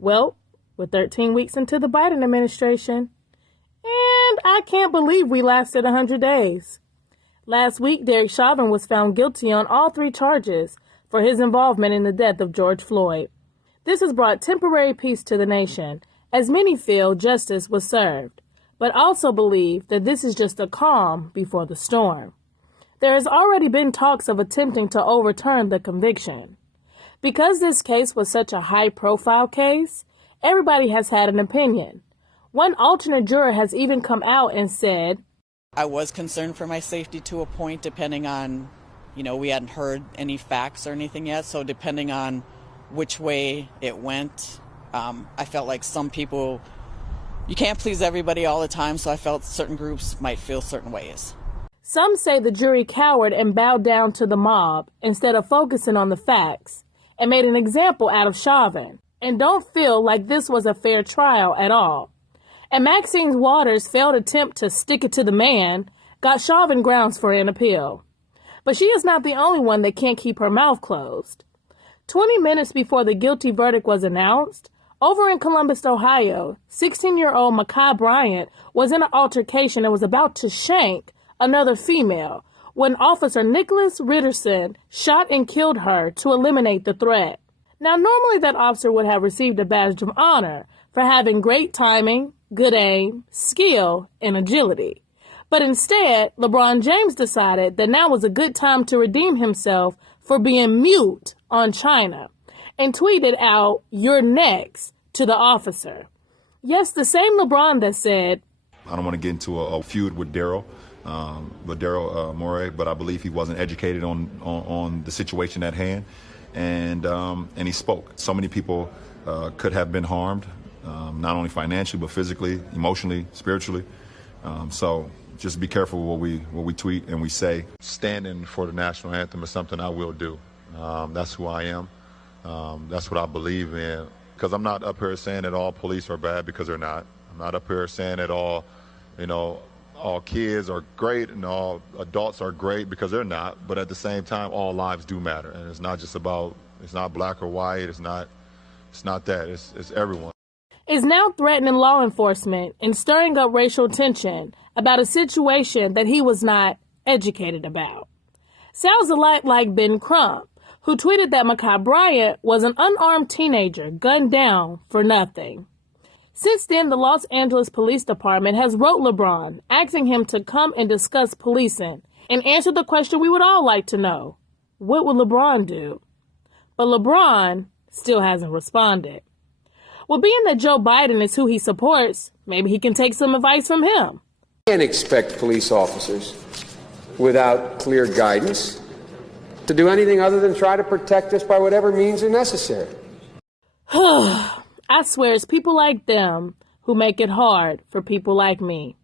Well, we're 13 weeks into the Biden administration, and I can't believe we lasted 100 days. Last week, Derek Chauvin was found guilty on all 3 charges for his involvement in the death of George Floyd. This has brought temporary peace to the nation, as many feel justice was served, but also believe that this is just a calm before the storm. There has already been talks of attempting to overturn the conviction. Because this case was such a high-profile case, everybody has had an opinion. One alternate juror has even come out and said, I was concerned for my safety to a point, depending on, we hadn't heard any facts or anything yet, so depending on which way it went, I felt like some people, you can't please everybody all the time, so I felt certain groups might feel certain ways. Some say the jury cowered and bowed down to the mob instead of focusing on the facts, and made an example out of Chauvin, and don't feel like this was a fair trial at all. And Maxine Waters' failed attempt to stick it to the man got Chauvin grounds for an appeal. But she is not the only one that can't keep her mouth closed. 20 minutes before the guilty verdict was announced, over in Columbus, Ohio, 16-year-old Ma'Khia Bryant was in an altercation and was about to shank another female when Officer Nicholas Ritterson shot and killed her to eliminate the threat. Now, normally that officer would have received a badge of honor for having great timing, good aim, skill, and agility. But instead, LeBron James decided that now was a good time to redeem himself for being mute on China and tweeted out, "You're next," to the officer. Yes, the same LeBron that said, I don't want to get into a feud with Daryl Morey, but I believe he wasn't educated on the situation at hand, and he spoke. So many people could have been harmed, not only financially but physically, emotionally, spiritually. So just be careful what we tweet and we say. Standing for the national anthem is something I will do. That's who I am. That's what I believe in. Because I'm not up here saying that all police are bad, because they're not. I'm not up here saying that all kids are great and all adults are great, because they're not. But at the same time, all lives do matter. And it's not just about, it's not black or white. It's not that. It's everyone. Is now threatening law enforcement and stirring up racial tension about a situation that he was not educated about. Sounds a lot like Ben Crump, who tweeted that Ma'Khia Bryant was an unarmed teenager gunned down for nothing. Since then, the Los Angeles Police Department has wrote LeBron, asking him to come and discuss policing and answer the question we would all like to know. What would LeBron do? But LeBron still hasn't responded. Well, being that Joe Biden is who he supports, maybe he can take some advice from him. You can't expect police officers without clear guidance to do anything other than try to protect us by whatever means are necessary. I swear it's people like them who make it hard for people like me.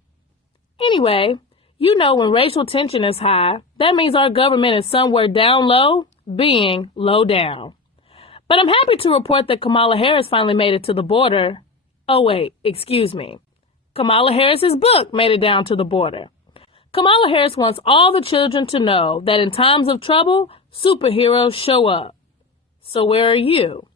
Anyway, when racial tension is high, that means our government is somewhere down low, being low down. But I'm happy to report that Kamala Harris finally made it to the border. Oh, wait, excuse me. Kamala Harris's book made it down to the border. Kamala Harris wants all the children to know that in times of trouble, superheroes show up. So where are you?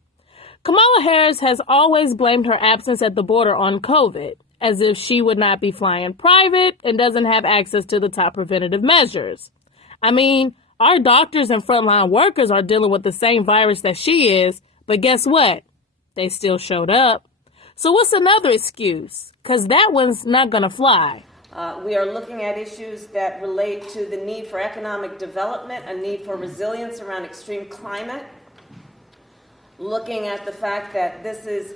Kamala Harris has always blamed her absence at the border on COVID, as if she would not be flying private and doesn't have access to the top preventative measures. I mean, our doctors and frontline workers are dealing with the same virus that she is, but guess what? They still showed up. So what's another excuse? Because that one's not going to fly. We are looking at issues that relate to the need for economic development, a need for resilience around extreme climate, looking at the fact that this is,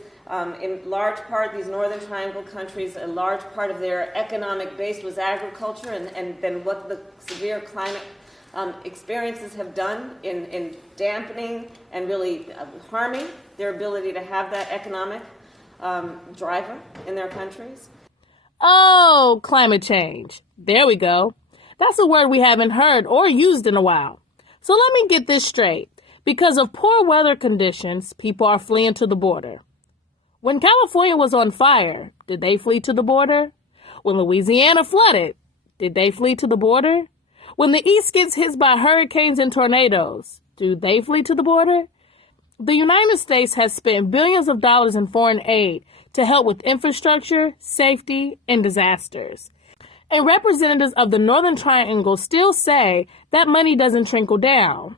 in large part, these Northern Triangle countries, a large part of their economic base was agriculture, and then what the severe climate experiences have done in dampening and really harming their ability to have that economic driver in their countries. Oh, climate change. There we go. That's a word we haven't heard or used in a while. So let me get this straight. Because of poor weather conditions, people are fleeing to the border. When California was on fire, did they flee to the border? When Louisiana flooded, did they flee to the border? When the East gets hit by hurricanes and tornadoes, do they flee to the border? The United States has spent billions of dollars in foreign aid to help with infrastructure, safety, and disasters. And representatives of the Northern Triangle still say that money doesn't trickle down.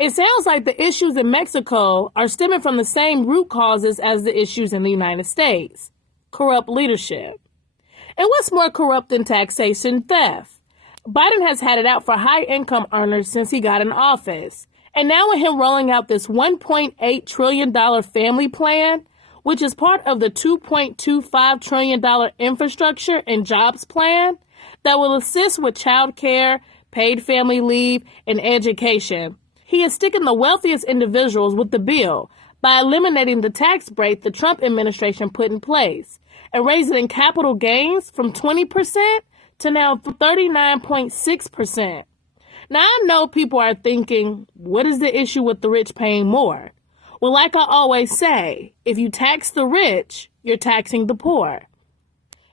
It sounds like the issues in Mexico are stemming from the same root causes as the issues in the United States: corrupt leadership. And what's more corrupt than taxation theft? Biden has had it out for high-income earners since he got in office. And now with him rolling out this $1.8 trillion family plan, which is part of the $2.25 trillion infrastructure and jobs plan that will assist with child care, paid family leave, and education, he is sticking the wealthiest individuals with the bill by eliminating the tax break the Trump administration put in place and raising capital gains from 20% to now 39.6%. Now, I know people are thinking, what is the issue with the rich paying more? Well, like I always say, if you tax the rich, you're taxing the poor.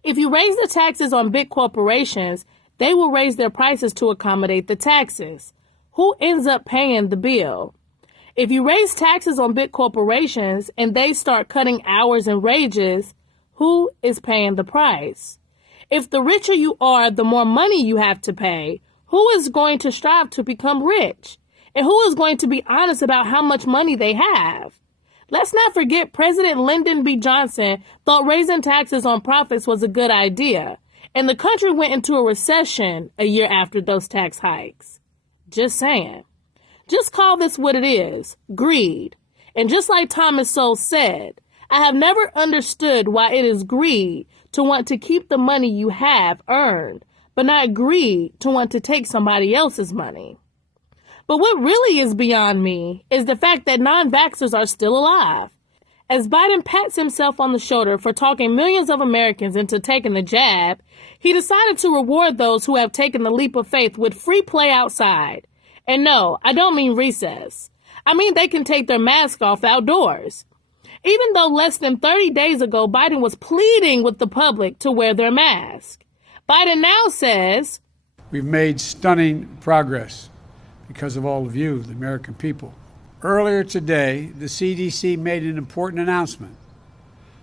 If you raise the taxes on big corporations, they will raise their prices to accommodate the taxes. Who ends up paying the bill? If you raise taxes on big corporations and they start cutting hours and wages, who is paying the price? If the richer you are, the more money you have to pay, who is going to strive to become rich? And who is going to be honest about how much money they have? Let's not forget President Lyndon B. Johnson thought raising taxes on profits was a good idea, and the country went into a recession a year after those tax hikes. Just saying. Just call this what it is, greed. And just like Thomas Sowell said, I have never understood why it is greed to want to keep the money you have earned, but not greed to want to take somebody else's money. But what really is beyond me is the fact that non-vaxxers are still alive. As Biden pats himself on the shoulder for talking millions of Americans into taking the jab, he decided to reward those who have taken the leap of faith with free play outside. And no, I don't mean recess. I mean they can take their mask off outdoors. Even though less than 30 days ago, Biden was pleading with the public to wear their mask. Biden now says, we've made stunning progress because of all of you, the American people. Earlier today, the CDC made an important announcement.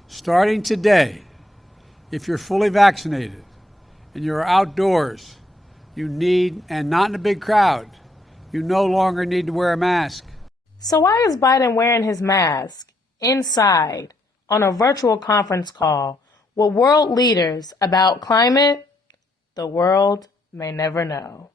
Starting today, if you're fully vaccinated and you're outdoors, you need, and not in a big crowd, you no longer need to wear a mask. So why is Biden wearing his mask inside on a virtual conference call with world leaders about climate? The world may never know.